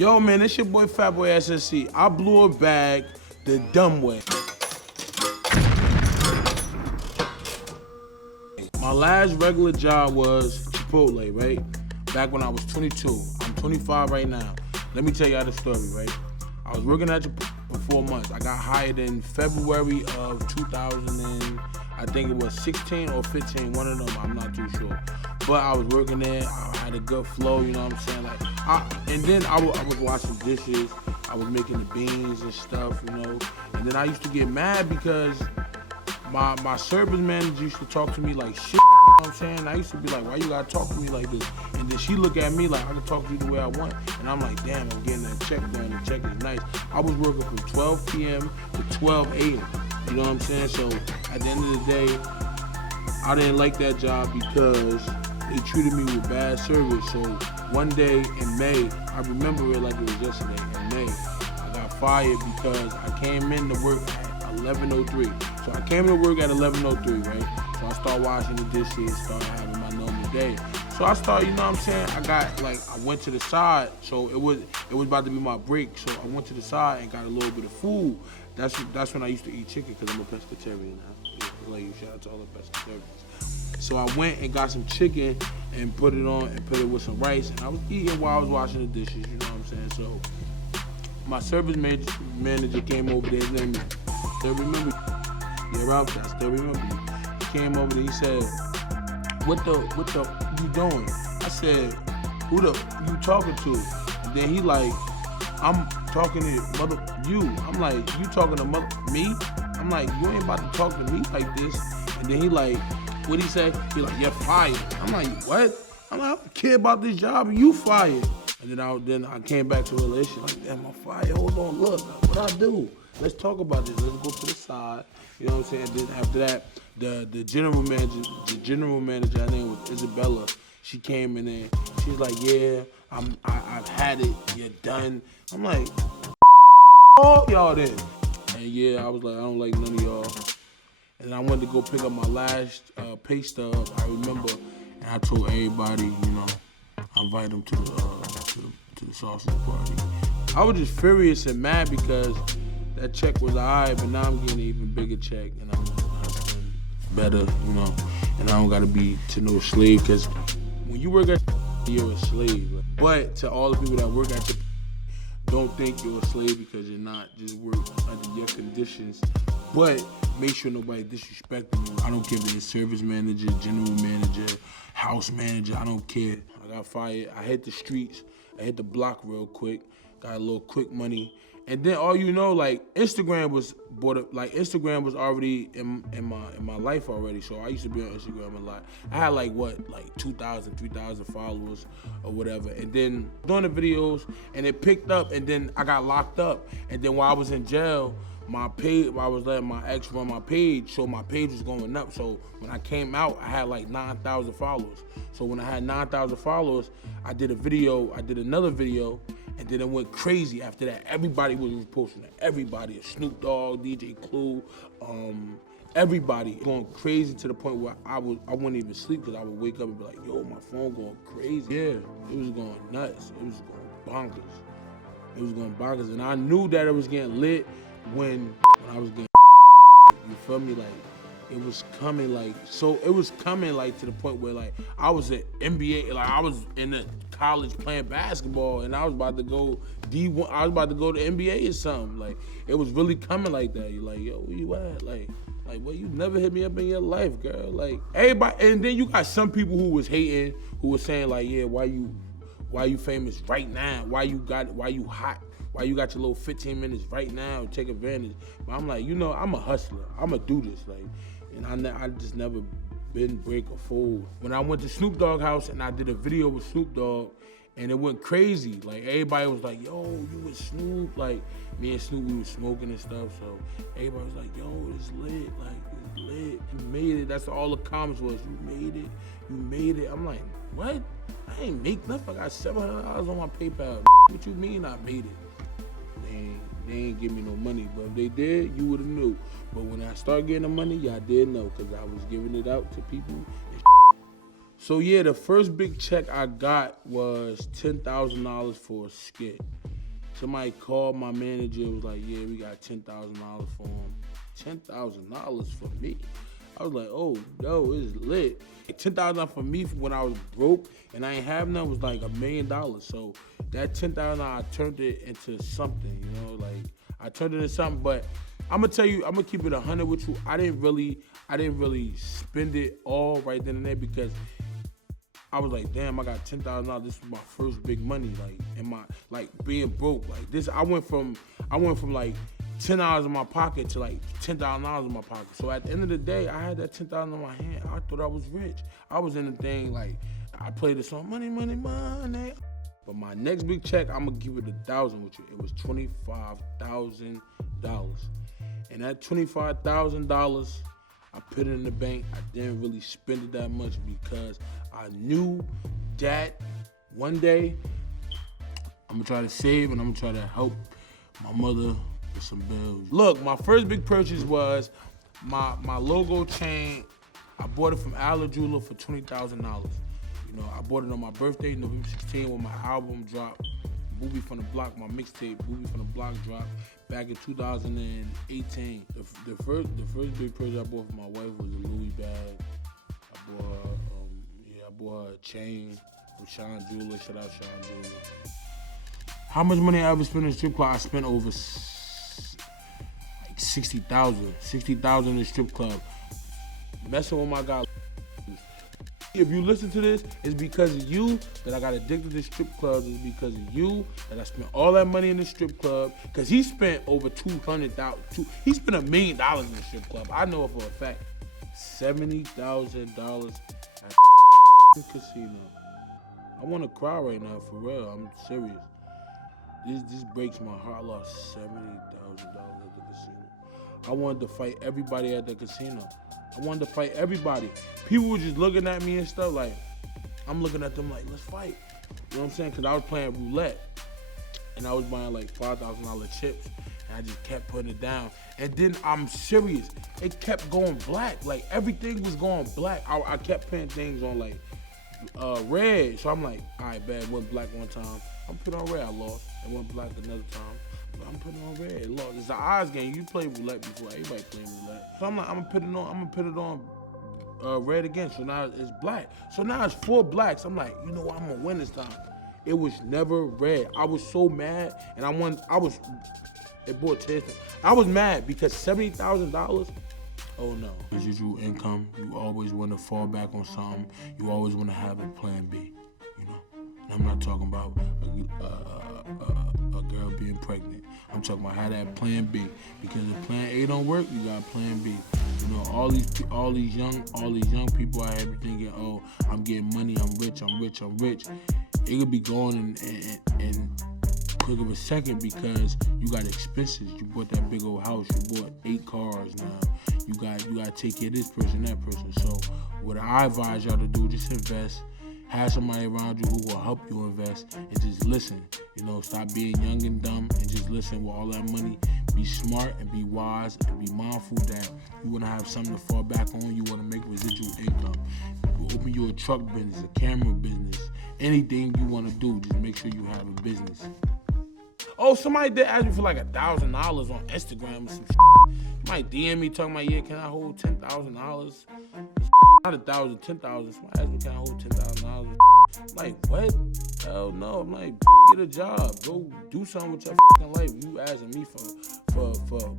Yo, man, it's your boy Fatboy SSE. I blew a bag the dumb way. My last regular job was Chipotle, right? Back when I was 22. I'm 25 right now. Let me tell y'all the story, right? I was working at Chipotle for 4 months. I got hired in February of 2000 and I think it was 16 or 15, one of them, I'm not too sure. But I was working there, I had a good flow, you know what I'm saying? And then I was washing dishes, I was making the beans and stuff, you know? And then I used to get mad because my service manager used to talk to me like shit, you know what I'm saying? I used to be like, why you gotta talk to me like this? And then she look at me like, I can talk to you the way I want. And I'm like, damn, I'm getting that check done, the check is nice. I was working from 12 p.m. to 12 a.m., you know what I'm saying? So at the end of the day, I didn't like that job because they treated me with bad service. So one day in May, I remember it like it was yesterday, in May, I got fired because I came in to work at 11:03. So I came to work at 11:03, right? So I started washing the dishes, started having my normal day. So I started, you know what I'm saying? I went to the side, so it was about to be my break. So I went to the side and got a little bit of food. That's when I used to eat chicken because I'm a pescatarian now. Yeah, like, shout out to all the pescatarians. So I went and got some chicken and put it on and put it with some rice. And I was eating while I was washing the dishes, you know what I'm saying? So my service manager came over there. His name is, still remember? Yeah, Ralph, I still remember you. He came over there, he said, what the you doing? I said, who the you talking to? And then he like, I'm talking to you. I'm like, you talking to me? I'm like, you ain't about to talk to me like this. And then he like, what'd he say? He like, you're fired. I'm like, what? I'm like, I don't care about this job and you fired. And then I came back to a relationship like, damn, I'm fired. Hold on, look, what I do? Let's talk about this. Let's go to the side. You know what I'm saying? Then after that, the general manager, her name was Isabella. She came in there. She's like, yeah, I've had it. You're done. I'm like, all y'all then. And yeah, I was like, I don't like none of y'all. And I went to go pick up my last pay stub, I remember, and I told everybody, you know, I invited them to the sausage party. I was just furious and mad because that check was alright, but now I'm getting an even bigger check, and I'm doing better, you know, and I don't gotta be to no slave, because when you work at you're a slave. But to all the people that work at don't think you're a slave because you're not, just work under your conditions. But make sure nobody disrespecting you. I don't care if it's service manager, general manager, house manager, I don't care. I got fired, I hit the streets, I hit the block real quick, got a little quick money. And then all you know, like Instagram was already in my life already. So I used to be on Instagram a lot. I had like 2,000, 3,000 followers or whatever. And then doing the videos and it picked up and then I got locked up. And then while I was in jail, my page, I was letting my ex run my page, so my page was going up. So when I came out, I had like 9,000 followers. So when I had 9,000 followers, I did another video, and then it went crazy after that. Everybody was posting it. Everybody, Snoop Dogg, DJ Clue, everybody going crazy to the point where I wouldn't even sleep because I would wake up and be like, yo, my phone going crazy. Yeah, it was going nuts. It was going bonkers. It was going bonkers, and I knew that it was getting lit when I was getting, you feel me? Like, it was coming like to the point where like I was at NBA, like I was in the college playing basketball and I was about to go D1, I was about to go to NBA or something. Like, it was really coming like that. You're like, yo, where you at? Like, well, you never hit me up in your life, girl. Like, everybody, and then you got some people who was hating, who was saying like, yeah, why you famous right now? Why you hot? Why you got your little 15 minutes right now? Take advantage. But I'm like, you know, I'm a hustler. I'm gonna do this. Like, and I just never been break or fold. When I went to Snoop Dogg house and I did a video with Snoop Dogg, and it went crazy. Like, everybody was like, yo, you with Snoop? Like, me and Snoop, we was smoking and stuff. So everybody was like, yo, it's lit. Like, it's lit. You made it. That's all the comments was. You made it. You made it. I'm like, what? I ain't make nothing. I got $700 on my PayPal. What you mean I made it? They ain't give me no money, but if they did, you would've knew. But when I started getting the money, y'all did know, because I was giving it out to people. So yeah, the first big check I got was $10,000 for a skit. Somebody called my manager, was like, yeah, we got $10,000 for him. $10,000 for me? I was like, oh, no, it's lit. $10,000 for me when I was broke and I ain't have none was like $1 million. So that $10,000, I turned it into something, you know, like I turned it into something. But I'm gonna tell you, I'm gonna keep it 100 with you. I didn't really spend it all right then and there because I was like, damn, I got $10,000. This was my first big money, like in my being broke. Like this, I went from like $10 in my pocket to like $10,000 in my pocket. So at the end of the day, I had that $10,000 in my hand. I thought I was rich. I was in the thing like I played the song Money, Money, Money. But my next big check, I'm gonna give it 1,000 with you. It was $25,000, and that $25,000, I put it in the bank. I didn't really spend it that much because I knew that one day I'm gonna try to save and I'm gonna try to help my mother with some bills. Look, my first big purchase was my logo chain. I bought it from Ala Jeweler for $20,000. You know, I bought it on my birthday, November 16, when my album dropped. Booby from the Block, my mixtape, Booby from the Block dropped back in 2018. The first big purchase I bought for my wife was a Louis bag. I bought her a chain from Sean Jeweler. Shout out Sean Jeweler. How much money I ever spent in the strip club? I spent over like $60,000 in the strip club. Messing with my guy. If you listen to this, it's because of you that I got addicted to strip clubs. It's because of you that I spent all that money in the strip club. Because he spent over $200,000. He spent $1 million in the strip club. I know it for a fact. $70,000 at the casino. I want to cry right now, for real. I'm serious. This breaks my heart. I lost $70,000 at the casino. I wanted to fight everybody at the casino. I wanted to fight everybody. People were just looking at me and stuff like, I'm looking at them like, let's fight. You know what I'm saying? Because I was playing roulette. And I was buying like $5,000 chips. And I just kept putting it down. And then I'm serious. It kept going black. Like everything was going black. I kept putting things on like red. So I'm like, all right, bad. Went black one time. I'm putting on red. I lost. It went black another time. I'm putting on red. Look, it's an odds game. You played roulette before. Everybody playing roulette. So I'm like, I'm gonna put it on red again. So now it's black. So now it's 4 blacks. I'm like, you know what? I'm gonna win this time. It was never red. I was so mad, and it brought tears. I was mad because $70,000. Oh no. Residual income. You always want to fall back on something. You always want to have a plan B. You know. And I'm not talking about a girl being pregnant. I'm talking about how that plan B. Because if plan A don't work, you got plan B. You know, all these young people out here thinking, oh, I'm getting money, I'm rich. It could be gone in quick of a second because you got expenses. You bought that big old house. You bought 8 cars now. You got to take care of this person, that person. So what I advise y'all to do, just invest. Have somebody around you who will help you invest and just listen. You know, stop being young and dumb and just listen with all that money. Be smart and be wise and be mindful that you want to have something to fall back on. You want to make residual income. You open you a truck business, a camera business, anything you want to do, just make sure you have a business. Oh, somebody did ask me for like $1,000 on Instagram or some shit. Somebody DM me talking about, yeah, can I hold $10,000? Not 1,000, 10,000. Somebody asked me, can I hold $10,000? I'm like, what? Hell no. I'm like, get a job. Go do something with your fucking life. You asking me for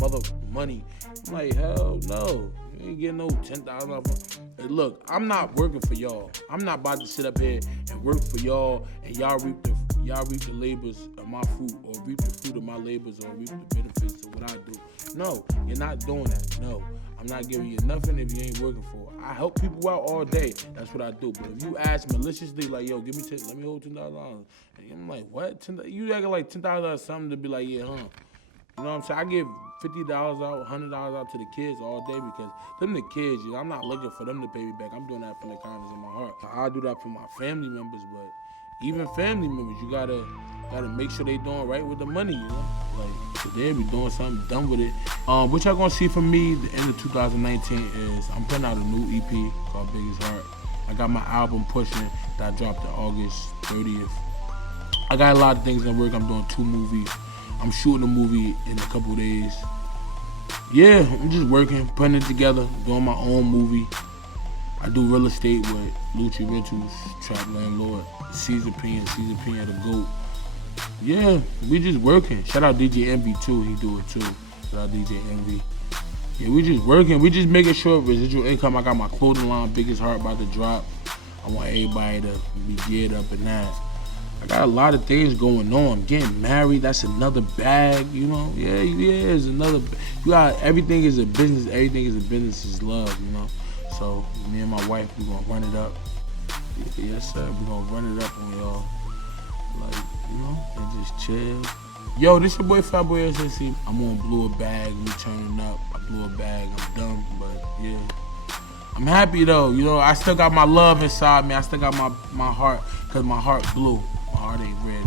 mother money. I'm like, hell no. You ain't getting no $10,000. Hey, look, I'm not working for y'all. I'm not about to sit up here and work for y'all and y'all reap the labors of my fruit, or reap the fruit of my labors, or reap the benefits of what I do. No, you're not doing that. No, I'm not giving you nothing if you ain't working for it. I help people out all day. That's what I do. But if you ask maliciously, like, yo, give me let me hold $10,000. I'm like, what? You acting like $10,000 something to be like, yeah, huh? You know what I'm saying? I give $50 out, $100 out to the kids all day because them the kids. You know, I'm not looking for them to pay me back. I'm doing that from the kindness of my heart. I do that for my family members, but even family members, you gotta make sure they doing right with the money, you know? Like, they be doing something dumb with it. What y'all gonna see from me the end of 2019 is I'm putting out a new EP called Biggest Heart. I got my album Pushing that dropped on August 30th. I got a lot of things in work. I'm doing 2 movies. I'm shooting a movie in a couple days. Yeah, I'm just working, putting it together, doing my own movie. I do real estate with Lucci Rentals, Trap Landlord, Caesar P and the GOAT. Yeah, we just working. Shout out DJ Envy too, he do it too. Shout out DJ Envy. Yeah, we just working. We just making sure residual income. I got my clothing line, Biggest Heart, about to drop. I want everybody to be geared up in that. I got a lot of things going on. I'm getting married. That's another bag, you know. Yeah, it's another. You got everything is a business. Everything is a business. Is love, you know. So me and my wife, we gonna run it up. Yes, sir. We gonna run it up on y'all. Like, you know, and just chill. Yo, this your boy Fatboy SSE. I'm on Blew a Bag. We turning up. I blew a bag. I'm dumb, but yeah. I'm happy though. You know, I still got my love inside me. I still got my heart, cause my heart blue. My heart ain't red.